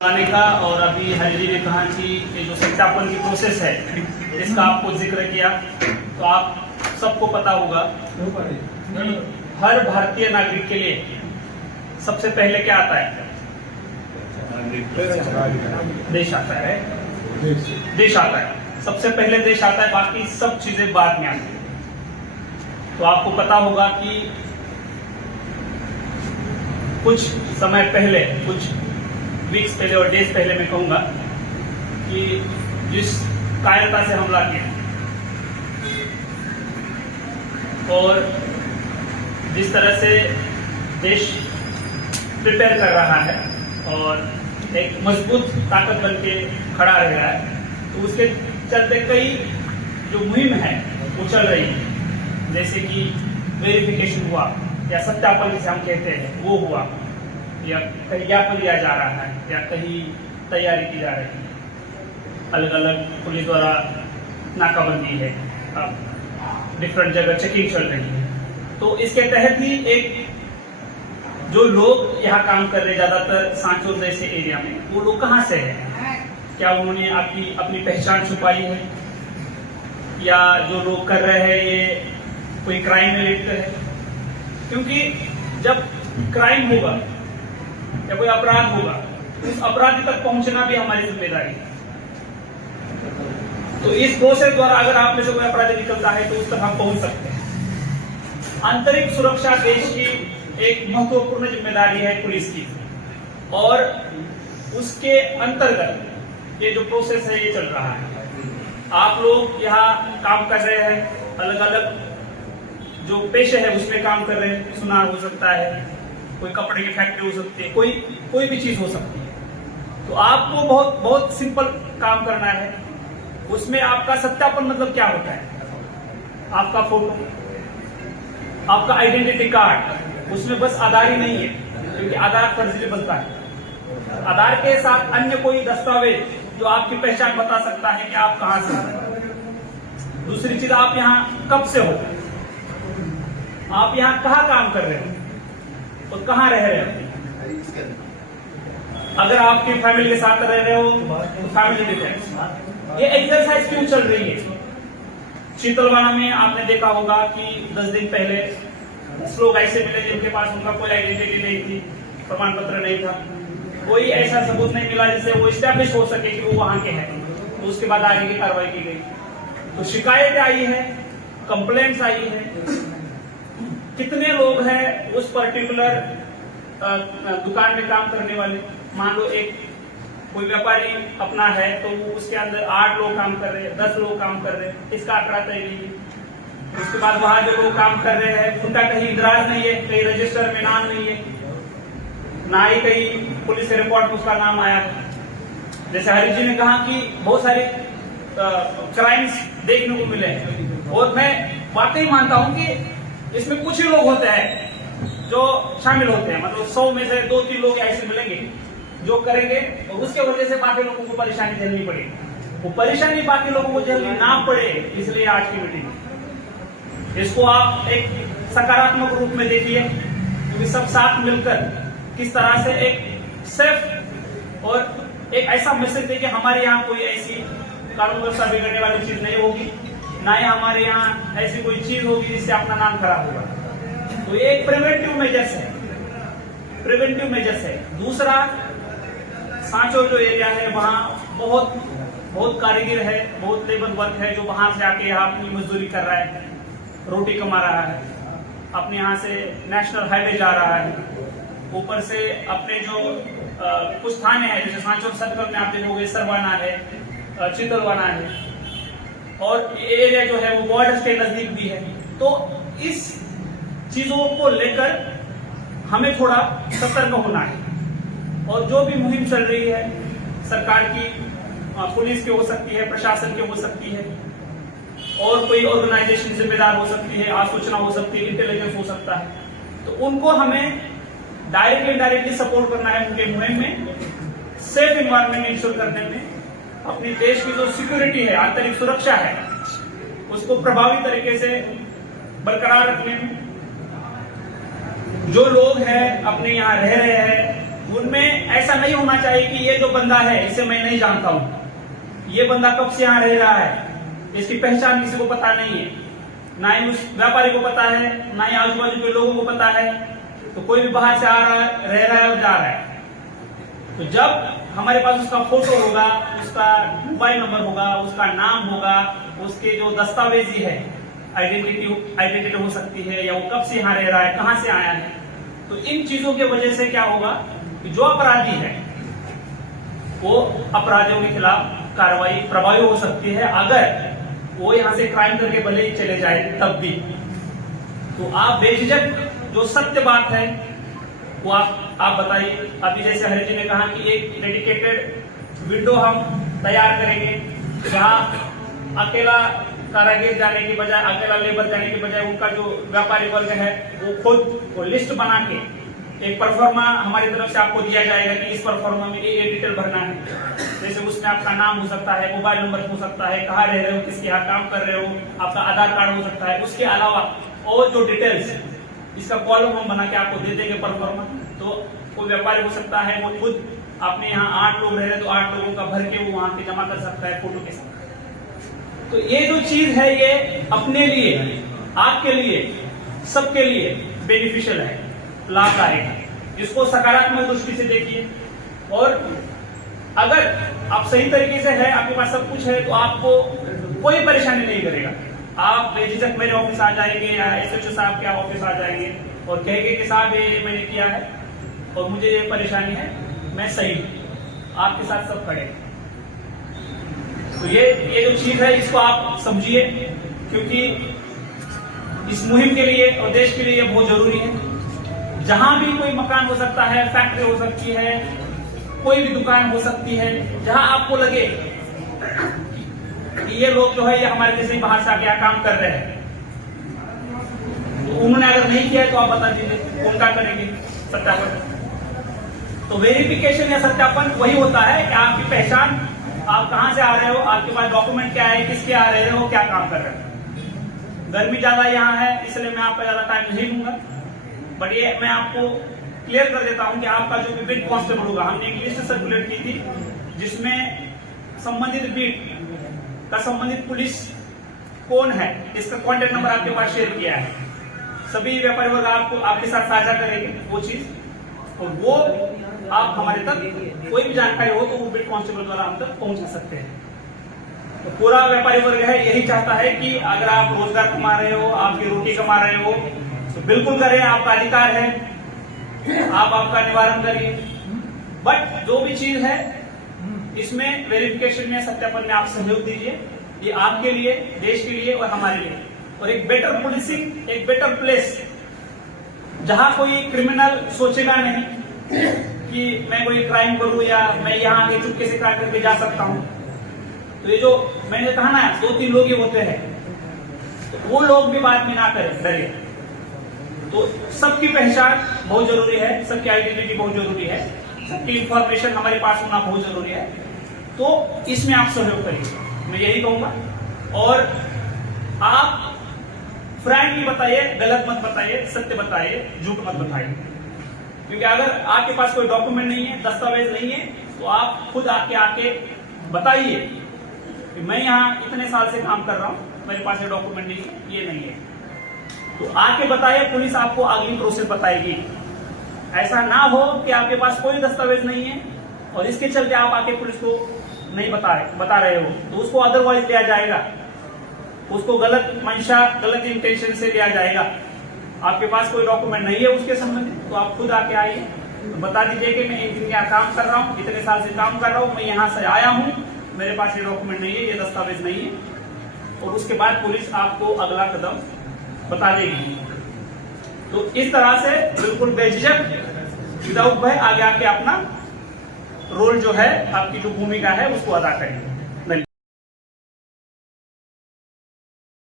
आने का। और अभी हरि जी ने कहा कि ये जो सत्यापन की प्रोसेस है इसका आपको जिक्र किया, तो आप सबको पता होगा कि हर भारतीय नागरिक के लिए सबसे पहले क्या आता है? देश आता है। देश आता है, सबसे पहले देश आता है, बाकी सब चीजें बाद में आती है। तो आपको पता होगा कि कुछ समय पहले, कुछ वीक्स पहले और डेज पहले मैं कहूंगा कि जिस कायरता से हमला किया और जिस तरह से देश प्रिपेयर कर रहा है और एक मजबूत ताकत बन के खड़ा रह रहा है, तो उसके चलते कई जो मुहिम है वो चल रही है, जैसे कि वेरिफिकेशन हुआ या सत्यापन जिसे हम कहते हैं वो हुआ, या कहीं ज्ञापन दिया जा रहा है या कहीं तैयारी की जा रही है। अलग अलग पुलिस द्वारा नाकाबंदी है, डिफरेंट जगह चेकिंग चल रही है। तो इसके तहत ही एक जो लोग यहाँ काम कर रहे ज्यादातर सांचौर जैसे एरिया में, वो लोग कहाँ से हैं? क्या उन्होंने अपनी पहचान छुपाई है, या जो लोग कर रहे हैं ये कोई क्राइम में लिप्त है? क्योंकि जब क्राइम होगा या कोई अपराध होगा, उस अपराधी तक पहुंचना भी हमारी जिम्मेदारी है। तो इस प्रोसेस द्वारा अगर आप में से कोई अपराधी निकलता है तो उस तक हम पहुंच सकते हैं। आंतरिक सुरक्षा देश की एक महत्वपूर्ण जिम्मेदारी है पुलिस की, और उसके अंतर्गत ये जो प्रोसेस है ये चल रहा है। आप लोग यहाँ काम कर रहे हैं, अलग अलग जो पेशे है उसमें काम कर रहे हैं, सुनार हो सकता है, कोई कपड़े की फैक्ट्री हो सकती है, कोई भी चीज हो सकती है। तो आपको बहुत सिंपल काम करना है। उसमें आपका सत्यापन मतलब क्या होता है? आपका फोटो, आपका आइडेंटिटी कार्ड, उसमें बस आधार ही नहीं है, क्योंकि आधार फर्जी बनता है। आधार के साथ अन्य कोई दस्तावेज जो आपकी पहचान बता सकता है कि आप कहां से हैं। दूसरी चीज, आप यहाँ कब से हो, आप यहाँ कहाँ काम कर रहे हो और कहाँ रह रहे हो। अगर आपकी फैमिली के साथ रह रहे हो तो फैमिली डिटेल्स। ये एक्सरसाइज क्यों चल रही है? शीतलवाना में आपने देखा होगा कि 10 दिन पहले लोग ऐसे मिले जिनके पास उनका कोई आइडेंटिटी नहीं थी, प्रमाण पत्र नहीं था, कोई ऐसा सबूत नहीं मिला जिससे वो स्टैब्लिश हो सके कि वो वहां के हैं। तो उसके बाद आगे की कार्रवाई की गई। तो शिकायत आई है, कंप्लेंट्स आई है। कितने लोग हैं उस पर्टिकुलर दुकान में काम करने वाले? मान लो एक कोई व्यापारी अपना है तो उसके अंदर 8 लोग काम कर रहे हैं, 10 लोग काम कर रहे हैं, इसका आंकड़ा तय नहीं है। उसके बाद वहां जो लोग काम कर रहे हैं उनका कहीं इंदराज नहीं है, कहीं रजिस्टर में नाम नहीं है, ना ही कहीं पुलिस रिपोर्ट में उसका नाम आया है। जैसे हरि जी ने कहा कि बहुत सारे क्राइम्स देखने को मिले हैं, और मैं वाकई मानता हूं कि इसमें कुछ ही लोग होते हैं जो शामिल होते हैं, मतलब 100 में से 2-3 लोग ऐसे मिलेंगे जो करेंगे, और उसके वजह से बाकी लोगों को परेशानी झेलनी पड़ेगी। वो परेशानी बाकी लोगों को झेलनी ना पड़े, इसलिए आज की मीटिंग। इसको आप एक सकारात्मक रूप में देखिए, क्योंकि सब साथ मिलकर किस तरह से एक सेफ और एक ऐसा मैसेज दे कि हमारे यहाँ कोई ऐसी कानून व्यवस्था बिगड़ने वाली चीज नहीं होगी, ना ही हमारे यहाँ ऐसी कोई चीज होगी जिससे अपना नाम खराब होगा। तो ये एक प्रिवेंटिव मेजर्स है, प्रिवेंटिव मेजर्स है। दूसरा, सांचौर जो एरिया है वहाँ बहुत कारीगर है, बहुत लेबर वर्क है जो वहां से आके यहाँ अपनी मजदूरी कर रहा है, रोटी कमा रहा है, अपने यहाँ से नेशनल हाईवे जा रहा है, ऊपर से अपने जो कुछ थाने हैं जैसे सांचौर सर्कल में आप देखोगे सरवाना है, चितलवाना है, और ये एरिया जो है वो बॉर्डर के नजदीक भी है। तो इस चीजों को लेकर हमें थोड़ा सतर्क होना है, और जो भी मुहिम चल रही है सरकार की, पुलिस की हो सकती है, प्रशासन की हो सकती है, और कोई ऑर्गेनाइजेशन जिम्मेदार हो सकती है, आसूचना हो सकती है, इंटेलिजेंस हो सकता है, तो उनको हमें डायरेक्टली इनडायरेक्टली सपोर्ट करना है उनके मुहिम में, सेफ इन्वायरमेंट इंश्योर करने में, अपनी देश की जो सिक्योरिटी है, आंतरिक सुरक्षा है, उसको प्रभावी तरीके से बरकरार रखने में। जो लोग हैं अपने यहाँ रह रहे हैं उनमें ऐसा नहीं होना चाहिए कि ये जो बंदा है इसे मैं नहीं जानता हूँ, ये बंदा कब से यहाँ रह रहा है, इसकी पहचान किसी को पता नहीं है, ना ही उस व्यापारी को पता है, ना ही आजू बाजू के लोगों को पता है। तो कोई भी बाहर से आ रहा है, रह रहा है और जा रहा है, तो जब हमारे पास उसका फोटो होगा, उसका मोबाइल नंबर होगा, उसका नाम होगा, उसके जो दस्तावेजी है, आइडेंटिटी हो सकती है, या वो कब से यहाँ रह रहा है, कहाँ से आया है, तो इन चीजों की वजह से क्या होगा कि जो अपराधी है वो अपराधियों के खिलाफ कार्रवाई प्रभावी हो सकती है, अगर वो यहाँ से क्राइम करके भले ही चले जाए तब भी। तो आप बेझिझक जो सत्य बात है वो आप बताइए। अभी जैसे हरि जी ने कहा कि एक डेडिकेटेड विंडो हम तैयार करेंगे, जहां अकेला कारागिर जाने की बजाय, अकेला लेबर जाने की बजाय, उनका जो व्यापारी वर्ग है वो खुद वो लिस्ट बना के एक परफॉर्मा हमारी तरफ से आपको दिया जाएगा कि इस परफॉर्मा में ये डिटेल भरना है। जैसे उसमें आपका नाम हो सकता है, मोबाइल नंबर हो सकता है, कहाँ रह रहे हो, किसके यहाँ काम कर रहे हो, आपका आधार कार्ड हो सकता है। उसके अलावा और जो डिटेल्स, इसका कॉलम हम बना के आपको दे देंगे परफॉर्मा। तो कोई व्यापारी हो सकता है वो खुद अपने यहाँ 8 लोग रह रहे तो 8 लोगों का भर के वो वहां पे जमा कर सकता है फोटो के साथ। तो ये जो चीज है ये अपने लिए, आपके लिए, सबके लिए बेनिफिशियल है, लाभदायक है। इसको सकारात्मक दृष्टि से देखिए, और अगर आप सही तरीके से है, आपके पास सब कुछ है, तो आपको कोई परेशानी नहीं करेगा। आप बेझिझक मेरे ऑफिस आ जाएंगे या SHO साहब के ऑफिस आ जाएंगे और कहेंगे कि साहब ये मैंने किया है और मुझे ये परेशानी है, मैं सही हूं, आपके साथ सब खड़े। तो ये जो चीज है इसको आप समझिए, क्योंकि इस मुहिम के लिए और देश के लिए ये बहुत जरूरी है। जहां भी कोई मकान हो सकता है, फैक्ट्री हो सकती है, कोई भी दुकान हो सकती है, जहां आपको लगे कि ये लोग जो है ये हमारे जैसे बाहर से आके काम कर रहे हैं, तो उन्होंने अगर नहीं किया है तो आप बता दीजिए, उनका करेंगे सत्यापन। तो वेरिफिकेशन या सत्यापन वही होता है कि आपकी पहचान, आप कहां से आ रहे हो, आपके पास डॉक्यूमेंट क्या है, किसके आ रहे हो, क्या काम कर रहे हो। गर्मी ज्यादा यहाँ है इसलिए मैं आपका ज्यादा टाइम नहीं लूंगा, बट ये मैं आपको क्लियर कर देता हूं कि आपका जो भी बीट कांस्टेबल होगा, हमने एक लिस्ट सर्कुलेट की थी जिसमें संबंधित बीट का संबंधित पुलिस कौन है, इसका कॉन्टेक्ट नंबर आपके पास शेयर किया है। सभी व्यापारी वर्ग आपको आपके साथ साझा करेंगे वो चीज, और वो आप हमारे तक कोई भी जानकारी हो तो वो बीट कांस्टेबल द्वारा हम तक पहुंचा सकते हैं। तो पूरा व्यापारी वर्ग है यही चाहता है कि अगर आप रोजगार कमा रहे हो, आपकी रोटी कमा रहे हो, तो बिल्कुल करें, आपका अधिकार है, आप आपका निवारण करिए। बट जो भी चीज है इसमें वेरिफिकेशन में, सत्यापन में आप सहयोग दीजिए, ये आपके लिए, देश के लिए और हमारे लिए, और एक बेटर पुलिसिंग, एक बेटर प्लेस, जहां कोई क्रिमिनल सोचेगा नहीं कि मैं कोई क्राइम करूं या मैं यहाँ आके चुपके से क्राइम करके जा सकता हूं। तो ये जो मैंने कहा ना 2-3 लोग ही होते हैं, तो वो लोग भी बाद में ना करें, डरे। तो सबकी पहचान बहुत जरूरी है, सबकी आइडेंटिटी बहुत जरूरी है, सबकी इंफॉर्मेशन हमारे पास होना बहुत जरूरी है। तो इसमें आप सहयोग करिए, मैं यही कहूंगा। और आप फ्रैंकली बताइए, गलत मत बताइए, सत्य बताइए, झूठ मत बताइए। क्योंकि अगर आपके पास कोई डॉक्यूमेंट नहीं है, दस्तावेज नहीं है, तो आप खुद आके बताइए कि मैं यहाँ इतने साल से काम कर रहा हूँ, मेरे पास ये डॉक्यूमेंट नहीं है, ये नहीं है। तो आके बताइए, पुलिस आपको अगली प्रोसेस बताएगी। ऐसा ना हो कि आपके पास कोई दस्तावेज नहीं है और इसके चलते आप आके पुलिस को नहीं बता रहे हो, तो उसको अदरवाइज लिया जाएगा, उसको गलत मंशा, गलत इंटेंशन से लिया जाएगा। आपके पास कोई डॉक्यूमेंट नहीं है उसके संबंधित, तो आप खुद आके आइए, तो बता दीजिए कि मैं एक दिन यहाँ काम कर रहा हूँ, इतने साल से काम कर रहा हूँ, मैं यहाँ से आया हूँ, मेरे पास ये डॉक्यूमेंट नहीं है, ये दस्तावेज नहीं है, और उसके बाद पुलिस आपको अगला कदम बता देगी। तो इस तरह से बिल्कुल बेझिझक, विदाउट भय आगे आके अपना रोल जो है, आपकी जो भूमिका है उसको अदा करेंगे।